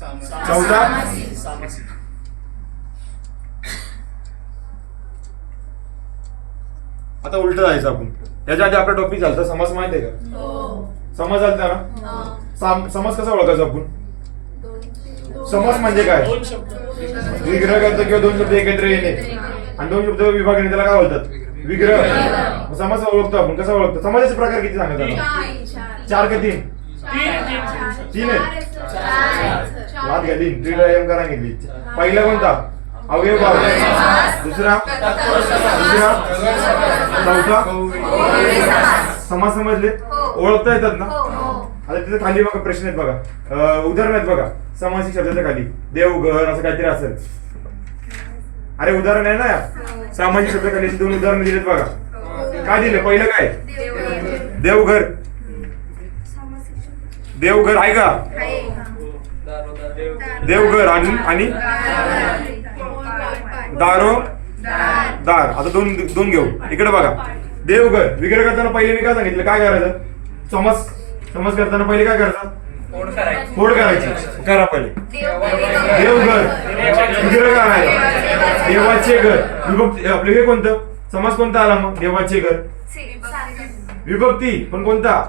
चौदा? आता उलट जायचं आपण. त्याच्या आधी आपला टॉपिक झालता समास माहिती आहे का? समास झालता ना? साम- समास कसा ओळखायचा आपण? समास म्हणजे काय? दोन शब्द. विग्रह करतो किंवा दोन शब्द एकत्र येणे. आणि दोन शब्द विभागणे त्याला काय बोलतात? विग्रह. समास ओळखतो आपण. कसा ओळखतो? समाजाचे प्रकार किती सांगत चार. का तीन? तीन आहे. वाद करा घेतली. पहिला कोणता? अवयव भाव दुसरा? दुसरा चौथा? समाज समजले? ओळखता येतात ना? आता तिथे खाली बघा प्रश्न आहेत बघा. उदाहरण आहेत बघा. समासिक शब्दाच्या खाली. देवघर असं काहीतरी असेल. अरे उदाहरण आहे ना? सामाजिक शब्दाखाली दोन उदाहरण दिलेत बघा. काय दिलं? पहिलं काय? देवघर. देवघर. आहे का? देवघर आणि आणि? दारो? दार. आता दोन दोन घेऊ. इकडे बघा. देवघर. विग्रह करताना पहिले मी काय सांगितलं? काय करायचं? समज समज करताना पहिले काय करायचं? फोड करायची. करा पहिले. देवघर. विग्रह करायला. देवाचे घर. विभक्ती आपलं हे कोणतं? समाज कोणता आला मग? देवाचे घर. विभक्ती. पण कोणता?